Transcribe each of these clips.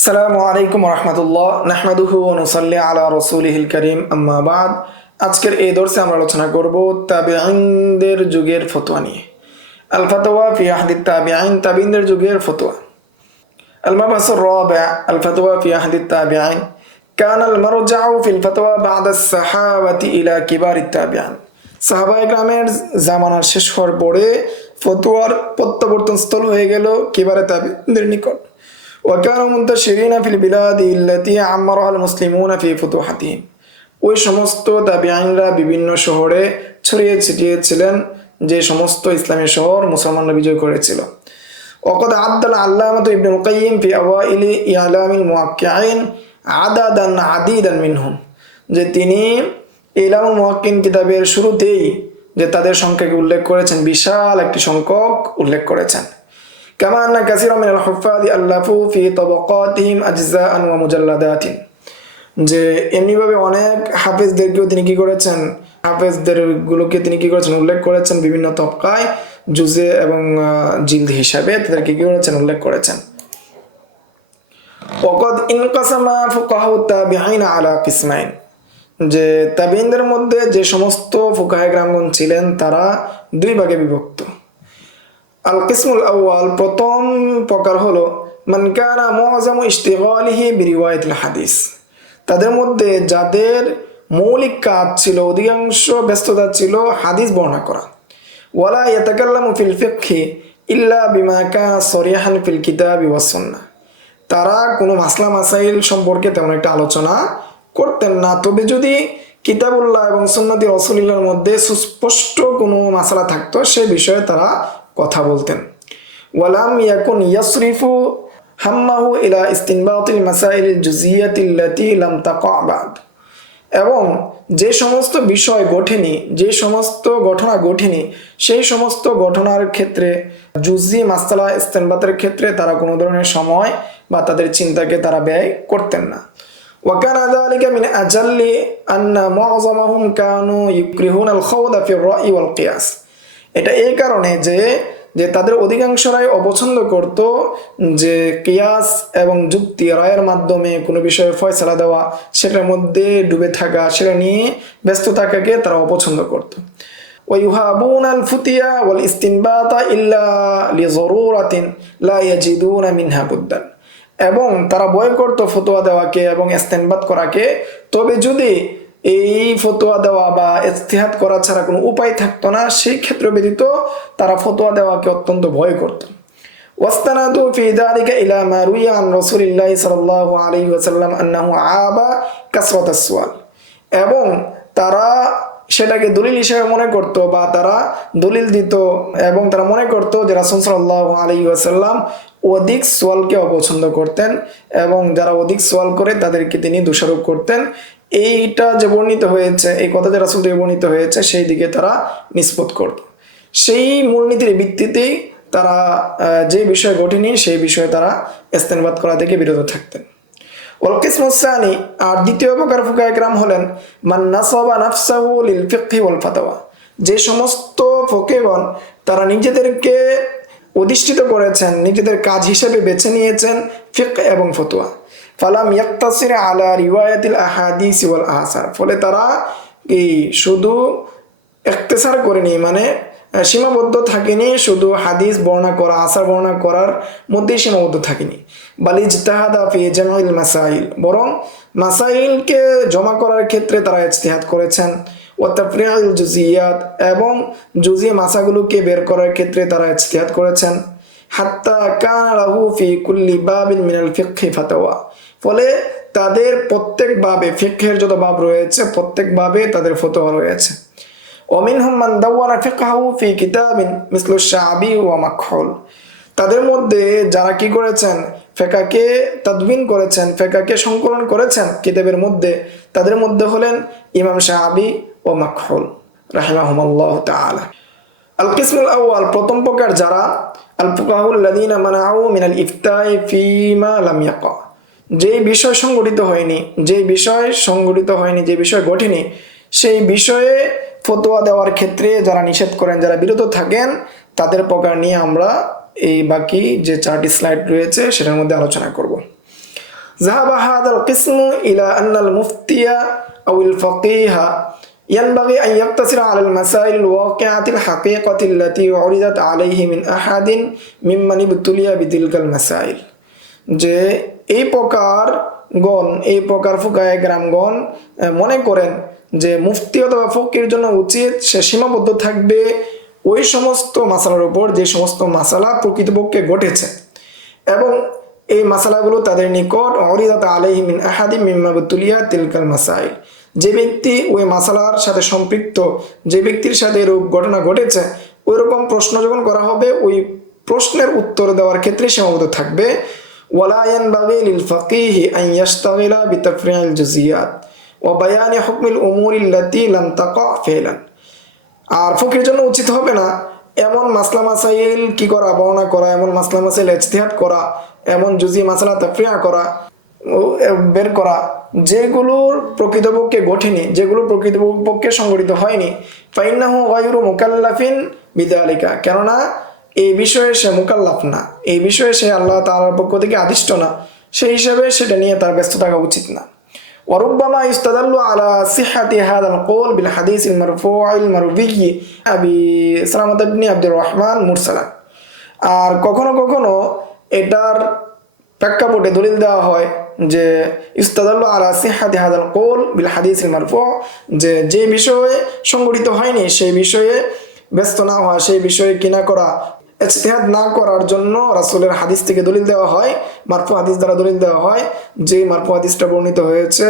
আসসালামু আলাইকুম রহমতুল্লাহ নাহমাদুহু ওয়া নুসাল্লি আলা রাসূলিহিল কারীম আম্মা বাদ। আজকের এই দর্সে আমরা আলোচনা করব তাবিঈনদের যুগের ফতোয়া নিয়ে। আল ফাতওয়া ফি আহদিত তাবিঈন, তাবিঈনদের যুগের ফতোয়া। আল মাবহাসুর রাবি' আল ফাতওয়া ফি আহদিত তাবিঈন। কানা আল মারজাউ ফিল ফাতওয়া বা'দা আস-সাহাবাতি ইলা কিবারিত তাবিঈন। সাহাবায়ে কেরামের জামানার শেষ হওয়ার পরে ফতোয়ার প্রত্যাবর্তন স্থল হয়ে গেল কিবারে তাবিঈনদের নিকট। ওয়াকানু মুনতাশিরিনা ফিল বিলাদি আল্লাতী আমারাহাল মুসলিমুনা ফি ফুতুহাতিহিম। ওই সমস্ত তাবিঈনরা বিভিন্ন শহরে ছড়িয়ে ছিটিয়ে ছিলেন, যে সমস্ত ইসলামী শহর মুসলমানরা বিজয় করেছিল। ওয়াকাদ আদ্দাল আল্লামাতু ইবনুল কাইয়্যিম ফি আওয়াইলি ইলামিল মুওয়াক্কিঈন আদাদান আদিদান মিনহুম, যে তিনি ইলামুল মুওয়াক্কিন কিতাবের শুরুতেই যে তাদের সংখ্যাকে উল্লেখ করেছেন, বিশাল একটি সংখ্যক উল্লেখ করেছেন। কামা আন্না কাসীরাম মিনাল হুফাযি আল্লাফু ফি তাবাকাতিহিম আজজাআন ওয়া মুজাল্লাদাতিন, যে এমনিভাবে অনেক হাফেজদেরকেও তিনি কি করেছেন, হাফেজদের গুলোকে তিনি কি করেছেন, উল্লেখ করেছেন বিভিন্ন তবকায়, জুজে এবং জিলদ হিসাবে তাদেরকে কি করেছেন, উল্লেখ করেছেন। ওয়াকাদ ইনকাসামা ফুকাহাউ তাবিঈন আলা কিসমাইন, যে তাবিঈনদের মধ্যে যে সমস্ত ফুকাহে কেরামগণ ছিলেন তারা দুই ভাগে বিভক্ত। আল কিসমুল আউয়াল, প্রথম প্রকার হলো মান কানা মুআযামু ইশতিগালিহি বিরিওয়ায়াতিল হাদিস, তাদের মধ্যে যাদের মৌলিক কাজ ছিল, অধিকাংশ ব্যস্ততা ছিল হাদিস বর্ণনা করা। ওয়ালা ইয়াতাকাল্লামু ফিল ফিকহি ইল্লা বিমা কানা সরিহান ফিল কিতাবি ওয়াস সুন্নাহ, তারা কোনো মাসলা মাসাইল সম্পর্কে তেমন একটা আলোচনা করতেন না, তবে যদি কিতাবুল্লাহ এবং সুন্নতি রাসূলুল্লাহর মধ্যে সুস্পষ্ট কোনো মাসলা থাকতো সে বিষয়ে তারা কথা বলতেন। ওয়ালাম ইয়াকুন ইয়াসরিফু হাম্মাহু ইলা ইস্তিনবাতিল মাসাইলিল জুজিয়াতিল্লাতি লাম তাকা বাদ, এবং যে সমস্ত বিষয় ঘটেনি, যে সমস্ত ঘটনা ঘটেনি, সেই সমস্ত ঘটনার ক্ষেত্রে জুজি মাসআলা ইস্তিনবাতের ক্ষেত্রে তারা কোনো ধরনের সময় বা তাদের চিন্তাকে তারা ব্যয় করতেন না। ওয়াকানা যালিকা মিন আজাল্লি আন্না মুআযামাহুম কানু ইউকরিহুনাল খাওদা ফির রাই ওয়াল কিয়াস, এটা এই কারণে যে তাদের অধিকাংশরাই অপছন্দ করত যে কিয়াস এবং যুক্তি রায়ের মাধ্যমে কোনো বিষয়ে ফয়সালা দেওয়া, সেটার মধ্যে ডুবে থাকা, সেটা নিয়ে ব্যস্ত থাকাকে তারা অপছন্দ করত। ওয়াইউহাবুনাল ফুতিয়া ওয়াল ইস্তিনবাতা ইল্লা লিযরুরাতিন লা ইয়াজিদুনা মিনহা বুদ্দান, এবং তারা ভয় করত ফতোয়া দেওয়াকে এবং ইস্তিনবাত করাকে, তবে যদি এই ফতোয়া দেওয়া বা ইজতিহাদ করা ছাড়া কোনো উপায় থাকতো না, সেই ক্ষেত্র ব্যতীত তারা ফতোয়া দেওয়াকে অত্যন্ত ভয় করত। ওয়াস্তানাদু ফি যালিকা ইলা মা রুইয়া আন রাসূলিল্লাহি সাল্লাল্লাহু আলাইহি ওয়াসাল্লাম আন্নাহু আবা কাসরাতাস সুয়াল, এবং তারা সেটাকে দলিল হিসেবে মনে করত বা তারা দলিল দিত, এবং তারা মনে করত যে রাসূল সাল্লাল্লাহু আলাইহি ওয়াসাল্লাম অধিক সোয়ালকে অপছন্দ করতেন, এবং যারা অধিক সোয়াল করে তাদেরকে তিনি দোষারোপ করতেন। এইটা যে বর্ণিত হয়েছে, এই কথা যে রাসূল থেকে বর্ণিত হয়েছে, সেই দিকে তারা নিষ্পত করত। সেই মূলনীতির ভিত্তিতেই তারা যে বিষয় ঘটেনি সেই বিষয়ে তারা ইস্তিনবাত করা থেকে বিরত থাকতেন। ওয়াল কিসমুস সানি, আর দ্বিতীয় প্রকার ফুকাহে কেরাম হলেন মান নাসাবা নাফসাহু লিল ফিকহি ওয়াল ফাতওয়া, যে সমস্ত ফকিহগণ তারা নিজেদেরকে অধিষ্ঠিত করেছেন, নিজেদের কাজ হিসেবে বেছে নিয়েছেন ফিকহ এবং ফতোয়া। ফালাম ইয়াক্তাসির আলা রিওয়ায়াতিল আহাদিস ওয়াল আসার, ফলে তারা এই শুধু ইখতিসার করেনি, মানে সীমাবদ্ধ থাকেনি শুধু হাদিস বর্ণনা করা, আসার বর্ণনা করার মধ্যেই সীমাবদ্ধ থাকেনি। বাল ইজতিহাদা ফি জামঈল মাসাইল, বরং মাসাইলকে জমা করার ক্ষেত্রে তারা ইজতিহাদ করেছেন। ওয়া তাফরিউল জুজিয়াত, এবং জুজি মাসাগুলোকে বের করার ক্ষেত্রে তারা ইজতিহাদ করেছেন। হাত্তা কানা লাহু ফি কুল্লি বাবিন মিনাল ফিকহি ফাতওয়া, ফলে তাদের প্রত্যেক বাবে, ফিকহের যত বাব রয়েছে প্রত্যেক বাবে তাদের ফতোয়া রয়েছে। ওমিনহুম মান দাওয়ানা ফিকহাহু ফি কিতাবিন মিসলু শাআবি ওয়া মাকহুল, তাদের মধ্যে যারা কি করেছেন, ফিকহকে তাদবিন করেছেন, ফিকহকে সংকলন করেছেন কিতাবের মধ্যে, তাদের মধ্যে হলেন ইমাম শাআবি ও মাকহুল রাহিমাহুমুল্লাহ তাআলা। আল কিসমুল আউয়াল, প্রথম প্রকার যারা আল ফুকাহাউল লাযিনা মানাউ মিনাল ইফতাই ফিমা লাম ইয়াকা, যে বিষয় সংগঠিত হয়নি, যে বিষয় ঘটেনি, সেই বিষয়ে ফতোয়া দেওয়ার ক্ষেত্রে যারা নিষেধ করেন, যারা বিরত থাকেন, তাদের প্রকার নিয়ে আমরা এই বাকি যে 4টি স্লাইড রয়েছে সেটার মধ্যে আলোচনা করব। ذهب هذا القسم إلى أن المفتي أو الفقيه ينبغي أن يقتصر على المسائل الواقعة الحقيقة التي عرضت عليه من أحد ممن ابتلي بتلك المسائل যে এই প্রকার ফুকায়ে কেরামগণ মনে করেন যে মুফতি অথবা ফকির জন্য উচিত সে সীমাবদ্ধ থাকবে ওই সমস্ত মাসালার উপর যে সমস্ত মাসালা প্রকৃতপক্ষে ঘটেছে এবং এই মাসালাগুলো তাদের নিকট অরিদাত আলাইহি মিন আহাদিম মিম্মা বুতুলিয়া তিলকাল মাসাইল যে ব্যক্তি ওই মাসালার সাথে সম্পৃক্ত যে ব্যক্তির সাথে এরূপ ঘটনা ঘটেছে ওই রকম প্রশ্ন যখন করা হবে ওই প্রশ্নের উত্তর দেওয়ার ক্ষেত্রে সীমাবদ্ধ থাকবে ওয়ালা ইয়ানবাগি লিল ফাকিহি আন ইয়াশতাগিলা বিতাফরিল জুজিয়াত ওয়া বায়ানি হুকমিল উমুরিল লাতী লাম তাকা ফিলান আর ফকির জন্য উচিত হবে না এমন মাসলা মাসাইল কি করা বর্ণনা করা এমন মাসলা মাসাইল ইজতিহাদ করা এমন জুজি মাসালা তাফরিয়া করা বের করা যেগুলোর প্রকৃতপক্ষে ঘটেনি যেগুলো প্রকৃতপক্ষে সংগঠিত হয়নি ফাইন্নাহু গায়রু মুকাল্লাফিন বিযালিকা কেননা এই বিষয়ে সে মুকাল্লাফ না এই বিষয়ে সে আল্লাহ তাআলার পক্ষ থেকে আদিষ্ট না সেই হিসাবে সেটা নিয়ে তার ব্যস্ত থাকা উচিত না وربما يستدل على صحة هذا القول بالحديث المرفوع المروي أبي سلامة بن عبد الرحمن مرسلا আর কখনো কখনো এটার প্রেক্ষাপটে দলিল দেওয়া হয় যে ইস্তাদাল্লু আলা সিহহাতি হাদাল কওল বিল হাদিসিল মারফু যে বিষয়ে সংগঠিত হয়নি সেই বিষয়ে ব্যস্ত না হওয়া সেই বিষয়ে কিনা করা ইজতিহাদ না করার জন্য রাসূলের হাদিস থেকে দলিল দেওয়া হয় মারফু হাদিস দ্বারা দলিল দেওয়া হয় যে মারফু হাদিসটা বর্ণিত হয়েছে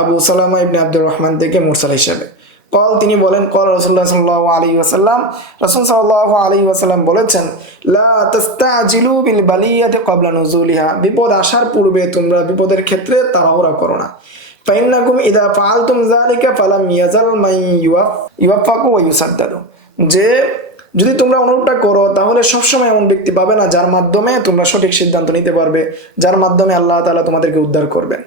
আবু সালামা ইবনে আব্দুর রহমান থেকে মুরসাল হিসেবে قال তিনি বলেন قال রাসূলুল্লাহ সাল্লাল্লাহু আলাইহি ওয়াসাল্লাম রাসূল সাল্লাল্লাহু আলাইহি ওয়াসাল্লাম বলেছেন লা তাস্তাজিলু বিল বালিয়াতি ক্বাবলা নুজুলিহা বিপদ আসার পূর্বে তোমরা বিপদের ক্ষেত্রে তাড়াহুড়া করো না ফাইন্নাকুম ইযা ফাআলতুম যালিকা ফালাম ইয়াজাল মান ইউওয়াফাকু ওয়া ইউসাদ্দাদু যে যদি তোমরা অনুরূপটা করো তাহলে সবসময় এমন ব্যক্তি পাবে না যার মাধ্যমে তোমরা সঠিক সিদ্ধান্ত নিতে পারবে যার মাধ্যমে আল্লাহ তাআলা তোমাদেরকে উদ্ধার করবেন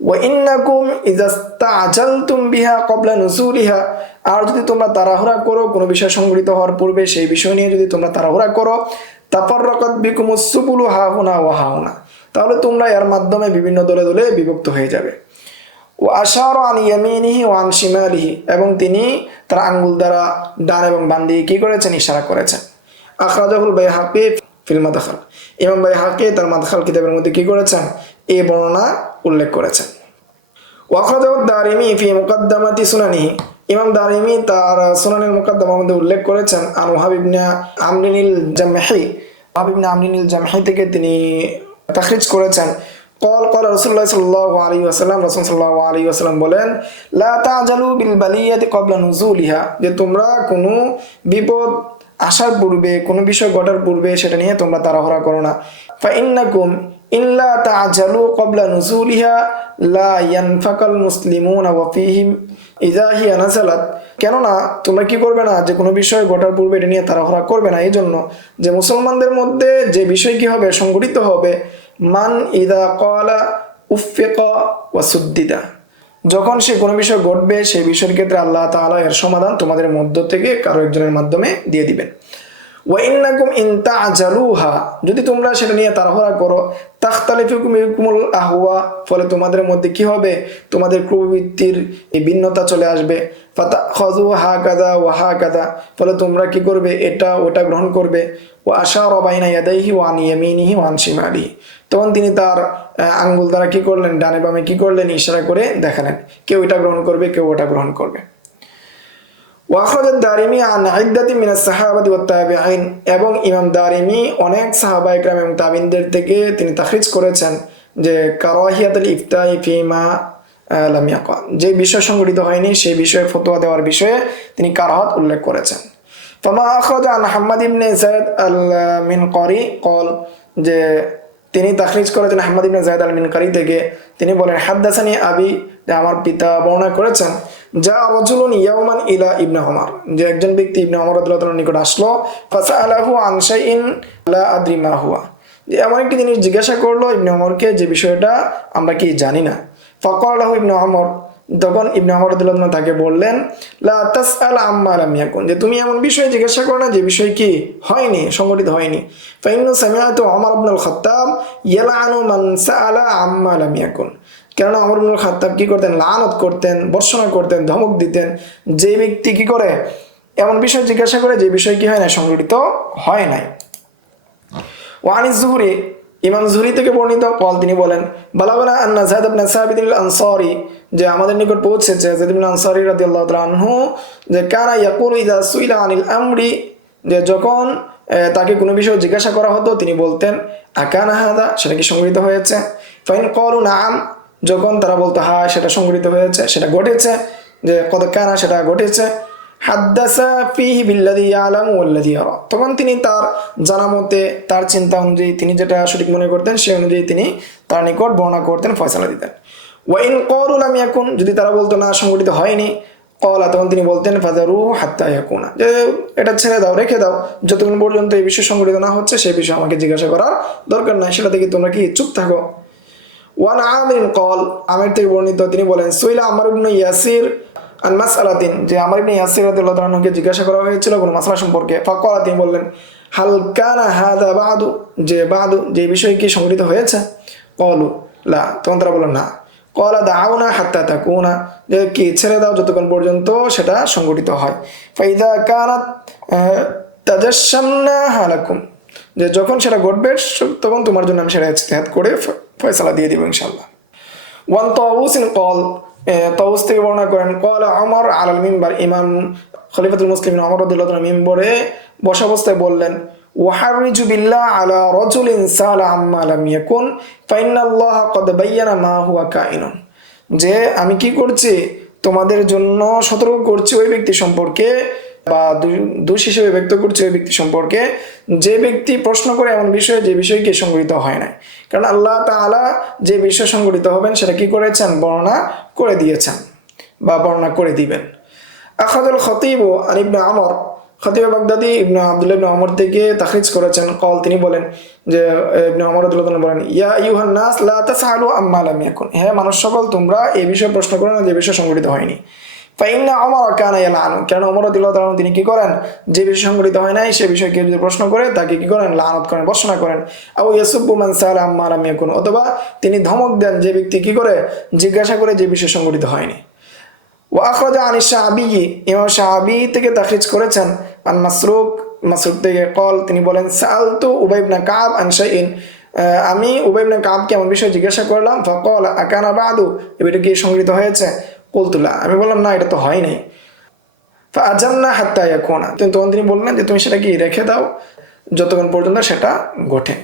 ওয়া ইন্নাকুম ইযা ইসতাআজালতুম বিহা ক্বাবলা নুজুলিহা আর যদি তোমরা তাড়াহুড়া করো কোনো বিষয় সংগঠিত হওয়ার পূর্বে সেই বিষয় নিয়ে যদি তোমরা তাড়াহুড়া করো তাফাররাকাত বিকুমুস সুবুলু হাহুনা ওয়া হাহুনা তাহলে তোমরা এর মাধ্যমে বিভিন্ন দলে দলে বিভক্ত হয়ে যাবে ও আশারা আন ইয়ামিনিহি ওয়া আন শিমালিহি এবং তিনি তার আঙ্গুল দ্বারা ডান এবং বাম দিকে কি করেছেন ইশারা করেছেন আখরাজাহুল বাইহাকি ফিল মাদখাল ইমাম বাইহাকি তার মাদখাল কিতাবের মধ্যে কি করেছেন এই বর্ণনা উল্লেখ করেছেন ওয়া আখরাজাহু দারিমি ফি মুকদ্দামাতি সুনানিহি ইমাম দারিমি তার সুনানের মুকদ্দমার মধ্যে উল্লেখ করেছেন আন ওয়াহাব ইবনে আমরিনিল জামহি ওয়াহাব ইবনে আমরিনিল জামহি থেকে তিনি তাখরিজ করেছেন قال رسول الله صلى الله عليه وسلم রাসূল সাল্লাল্লাহু আলাইহি ওয়াসাল্লাম বলেন লা তা'জালু বিল বালিয়াতি ক্বাবলা নুজুলিহা যে তোমরা কোনো বিপদ আসার পূর্বে কোনো বিষয় ঘটার পূর্বে সেটা নিয়ে তোমরা তাড়াহুড়া করো না ফা ইন্নাকুম ইল্লা তা'জালু ক্বাবলা নুজুলিহা লা ইয়ানফাকাল মুসলিমুনা ওয়া ফীহিম ইযা হিয়া নাযালাত কেননা তোমরা কি করবে না যে কোনো বিষয় ঘটার পূর্বে এটা নিয়ে তাড়াহুড়া করবে না এই জন্য যে মুসলমানদের মধ্যে যে বিষয় কি হবে সংগঠিত হবে মান ইদা ক্বালা উফিকা ওয়া সুদ্দিদা যখন সে কোনো বিষয় ঘটবে সেই বিষয়ের ক্ষেত্রে আল্লাহ তাআলা এর সমাধান তোমাদের মধ্য থেকে কারো একজনের মাধ্যমে দিয়ে দিবেন ওয়া ইন্নাকুম ইন তা'জালুহা যদি তোমরা সেটা নিয়ে তাড়াহুড়া করো তাখতালিফুকুমুল আহওয়া ফলে তোমাদের মধ্যে কি হবে তোমাদের প্রবৃত্তির এই ভিন্নতা চলে আসবে ফাতাখাযু হাকাযা ওয়া হাকাযা ফলে তোমরা কি করবে এটা ওটা গ্রহণ করবে ওয়া আশারা বাইনা ইয়াদাইহি ওয়া আন ইয়ামিনিহি ওয়া আন শিমালিহি তখন তিনি তার আঙ্গুল দ্বারা কি করলেন ডানে বামে কি করলেন ইশারা করে দেখালেন কেউ এটা গ্রহণ করবে কেউ ওটা গ্রহণ করবে ওয়াখরাজ আদ-দারিমি আন ইদ্দাতি মিনাস সাহাবাতি ওয়াত তাবিঈন এবং ইমাম দারিমি অনেক সাহাবা ইকরাম এবং তাবিঈনদের থেকে তিনি তাখরিজ করেছেন যে কারাহিয়াতুল ইফতাই ফিমা লাম ইয়াকা যে বিষয় সংগঠিত হয়নি সেই বিষয়ে ফতোয়া দেওয়ার বিষয়ে তিনি কারাহাত উল্লেখ করেছেন ফামা আখরাজ আন হাম্মাদ ইবনে যায়েদ আল-মিনকারি قال যে তিনি তাখরিজ করেছেন আহমদ ইবনে যায়েদ আল-মিনকারি থেকে তিনি বলেন হাদাসানি আবি যে আমার পিতা বর্ণনা করেছেন যা রাজুলুন ইয়াওমান ইলা ইবনে ওমর যে একজন ব্যক্তি ইবনে ওমর রাদিয়াল্লাহু তাআলার নিকট আসলো ফাসালাহু আন শাইইন লা আদ্রি মা হুয়া যে এমন একটি জিনিস জিজ্ঞাসা করলো ইবনে ওমরকে যে বিষয়টা আমরা কি জানি না ফাকাল লাহু ইবনে ওমর তখন ইবনে ওমর রাদিয়াল্লাহু আনহু তাকে বললেন, লা তাসআল আম্মা লাম ইয়াকুন, যে তুমি এমন বিষয়ে জিজ্ঞাসা করো না যে বিষয় কি হয়নি, সংগঠিত হয়নি। ফাইন্নু সামিআতু ওমর ইবনুল খাত্তাব ইয়ালআনু মান সাআলা আম্মা লাম ইয়াকুন, কেননা ওমর ইবনুল খাত্তাব কি করতেন, লানত করতেন, ভর্ৎসনা করতেন, ধমক দিতেন যে ব্যক্তি কি করে এমন বিষয় জিজ্ঞাসা করে যে বিষয় কি হয় না, সংগঠিত হয় নাই। ওয়ানিজ জুহরি, ইমাম জুহরি থেকে বর্ণিত কল, তিনি বলেন, বালাগানা আন্না যায়েদ ইবনে সাবিত আল আনসারী, যে আমাদের নিকট পৌঁছেছে যায়েদ ইবনে আনসারী রাদিয়াল্লাহু তাআলা আনহু, যে কানা ইয়াকুলু ইযা সুইলা আনিল আমরি, যে যখন তাকে কোনো বিষয় জিজ্ঞাসা করা হতো তিনি বলতেন, আকানা হাদা, সেটা কি সংগঠিত হয়েছে? ফাইন ক্বালু নাআম, যখন তারা বলতো হ্যাঁ সেটা সংগঠিত হয়েছে, সেটা ঘটেছে, যে কদ কানা, সেটা ঘটেছে, হাদ্দাসা ফিহি বিল্লাযী ইয়ালামু ওয়াল্লাযী ইয়ারা, তখন তিনি তার জানা মতে, তার চিন্তা অনুযায়ী তিনি যেটা সঠিক মনে করতেন সেই অনুযায়ী তিনি তার নিকট বর্ণনা করতেন, ফয়সালা দিতেন। ওয়া ইন ক্বালু লাম ইয়াকুন, যদি তারা বলতো না সংগঠিত হয়নি, ক্বালা, তখন তিনি বলতেন ফাযারু হাত্তা ইয়াকুনা, যে এটা ছেড়ে দাও, রেখে দাও, যতক্ষণ পর্যন্ত এই বিষয় সংগঠিত না হচ্ছে সেই বিষয়ে আমাকে জিজ্ঞাসা করার দরকার নাই, সেটা থেকে তোমরা কি চুপ থাকো। ওয়ান আমির কল, আমির থেকে বর্ণিত, তিনি বলেন, সুইলা আম্মার ইবনে ইয়াসির আন মাসআলাতিন, যে আম্মার ইবনে ইয়াসির রাদিয়াল্লাহু তাআলা আনহুকে জিজ্ঞাসা করা হয়েছিল কোনো মাসআলা সম্পর্কে। ফাকালা, তিনি বললেন, হাল কানা হাদা বাদু, যে বাদু, যে বিষয় কি সংগঠিত হয়েছে? ক্বালু লা, তখন তারা বলল না। ক্বালা দাউনা হাত্তা তাকুনা, যে কি ছেড়ে দাও যতক্ষণ পর্যন্ত সেটা সংগঠিত হয়। ফাইদা কানাত তাজাশশামনা হালাকুম, যে যখন সেটা ঘটবে তখন তোমার জন্য আমি সেটা ইজতিহাদ করে ফয়সালা দিয়ে দিব ইনশাআল্লাহ। ওয়ান তাউসিন কল, তাউস থেকে বর্ণনা করেন, ক্বালা ওমর আলাল মিম্বার, ইমাম খলিফাতুল মুসলিমিন ওমর রাদিয়াল্লাহু তাআলা মিম্বরে বসা অবস্থায় বললেন, ওয়াহারিজু বিল্লাহ আলা রাজুলিন সালা আম্মা লাম ইয়াকুন ফাইন্নাল্লাহা ক্বাদ বায়্যানা মা হুয়া কাইনুন, যে আমি কি করছি, তোমাদের জন্য সতর্ক করছি ওই ব্যক্তি সম্পর্কে, বা দোষ হিসেবে ব্যক্ত করছে ওই ব্যক্তি সম্পর্কে যে ব্যক্তি প্রশ্ন করে এমন বিষয়ে যে বিষয়কে সংগঠিত হয় না, কারণ আল্লাহ তাআলা যে বিষয় সংগঠিত হবেন সেটা কি করেছেন, বর্ণনা করে দিয়েছেন বা বর্ণনা করে দিবেন। আখাযুল খতীব আন ইবনে আমর, খতীব বাগদাদি ইবনে আব্দুল্লাহ ইবনে আমর থেকে তাখরিজ করেছেন, কল, তিনি বলেন, যে ইবনে আমর রাদিয়াল্লাহু তাআলা বলেন, ইয়া আইয়ুহান নাস লা তাসআলু আম্মা লাম ইয়াকুন, হে মানুষ সকল, তোমরা এই বিষয়ে প্রশ্ন করো না যে বিষয় সংগঠিত হয়নি। ফাইন্না ওমর কানা ইয়ালানু, কারণ ওমর রাদিয়াল্লাহু তাআলা তিনি কি করেন, যে বিষয় সংগঠিত হয় নাই সে বিষয়ে কেউ যদি প্রশ্ন করে তাকে কি করেন, লানত করেন, ভর্ৎসনা করেন। আও ইয়াসুব্বু মান সাআলা আম্মা লাম ইয়াকুন, অথবা তিনি ধমক দেন যে ব্যক্তি কি করে জিজ্ঞাসা করে যে বিষয় সংগঠিত হয়নি। ওয়া আখরাজা আন শাআবী, ইমাম শাআবী থেকে তাখরিজ করেছেন, আন মাসরুক, মাসরুক থেকে কল, তিনি বলেন, সাআলতু উবাই ইবনে কাব আন শাইইন, আমি উবাই ইবনে কাবকে এমন বিষয় জিজ্ঞাসা করলাম, ফাকালা আকানা বাদু, এটা কি সংগঠিত হয়েছে? কুলতুলা, আমি বললাম না, এটা তো হয় নাই। ফাআজামনা হাত্তা ইয়াকুনা, তখন তিনি বললেন যে তুমি সেটা কি রেখে দাও যতক্ষণ পর্যন্ত সেটা ঘটে।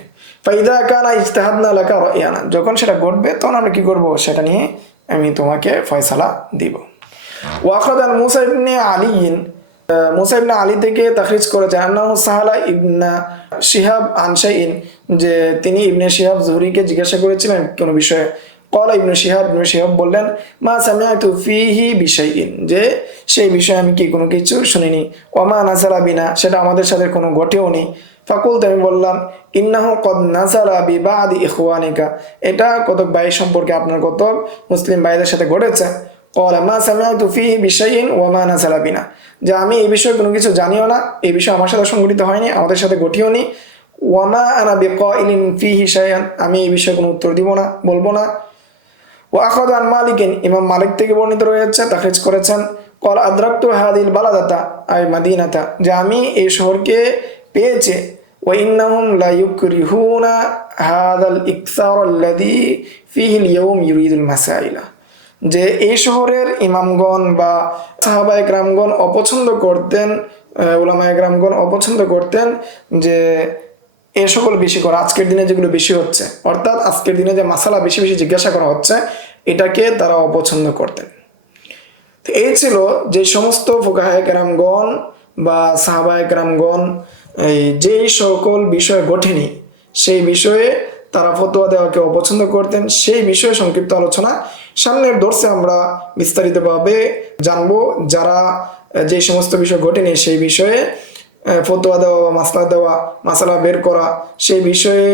ফাইদা কানা ইজতাহাদনা লাকা রায়ানা, যখন সেটা ঘটবে তখন আমরা কি করব, সেটা নিয়ে আমি তোমাকে ফয়সালা দিব। ওয়াখাদ আল মুসা ইবনে আলী, মুসা ইবনে আলী থেকে তাখরিজ করেছে, আন্নাহু সাহালা ইবনা শিহাব আন শাইইন, যে তিনি ইবনে শিহাব জুহরিকে জিজ্ঞাসা করেছিলেন কোনো বিষয়ে। ক্বালা ইবনে শিহাব বললেন, মা সামিআতু ফীহি বিশাইইন, যে সেই বিষয়ে আমি কি কোনো কিছু শুনিনি। ওয়া মা নাযালা বিনা, সেটা আমাদের সাথে কোনো ঘটেওনি। ফাকুলতু, আমি বললাম, ইন্নাহু কদ নাযালা বিবাদি ইখওয়ানিকা, এটা কতক ভাই সম্পর্কে আপনার কতক মুসলিম ভাইদের সাথে ঘটেছে। ক্বালা মা সামিআতু ফীহি বিশাইইন ওয়া মা নাযালা বিনা, যে আমি এই বিষয়ে কোনো কিছু জানিও না, এই বিষয় আমার সাথে সংঘটিত হয়নি, আমাদের সাথে ঘটিওনি। ওয়া মা আনা বিকাইলিন ফীহি শাইআন, আমি এই বিষয়ে কোনো উত্তর দিব না, বলবো না। ওয়া আখাযা আন মালিকিন, ইমাম মালিক থেকে বর্ণিত রয়েছে, তাখরিজ করেছেন, ক্বাল আদরাকতু হাযিল বালাদাতা আই মাদিনাতা, যে আমি এই শহরকে পেয়েছি। ওয়া ইন্নাহুম লা ইউকরিহুনা হাযাল ইকসার আল্লাযী ফীহি আল-ইয়াওম ইউরিদুল মাসাইলা, যে এই শহরের ইমামগণ বা সাহাবায়ে কেরামগণ অপছন্দ করতেন, উলামায়ে কেরামগণ অপছন্দ করতেন যে এ সকল বেশি করা, আজকের দিনে যেগুলো বেশি হচ্ছে, অর্থাৎ আজকের দিনে যে মাসালা বেশি বেশি জিজ্ঞাসা করা হচ্ছে, এটাকে তারা অপছন্দ করতেন। তো এই ছিল যে সমস্ত ফুকাহায়ে কেরামগণ বা সাহাবায়ে কেরামগণ এই যেই সকল বিষয় ঘটেনি সেই বিষয়ে তারা ফতোয়া দেওয়াকে অপছন্দ করতেন, সেই বিষয়ে সংক্ষিপ্ত আলোচনা সামনের দর্শে আমরা বিস্তারিতভাবে জানবো। যারা যে সমস্ত বিষয় ঘটেনি সেই বিষয়ে ফতোয়া দেওয়া বা মাসলা দেওয়া, মাসালা বের করা, সেই বিষয়ে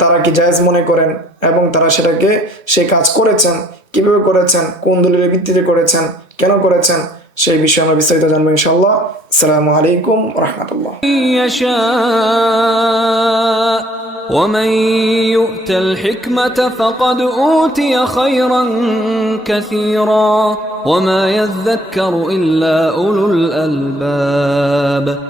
তারা কি জায়েজ মনে করেন এবং তারা সেটাকে সেই কাজ করেছেন কিভাবে করেছেন, কোন দলিলের ভিত্তিতে করেছেন, কেন করেছেন, সেই বিষয়ে আমরা বিস্তারিত জানবো ইনশাআল্লাহ। আসসালামু আলাইকুম ওয়া রাহমাতুল্লাহ। ومن يؤت الحكمة فقد أوتي خيرا كثيرا وما يذكر إلا أولو الألباب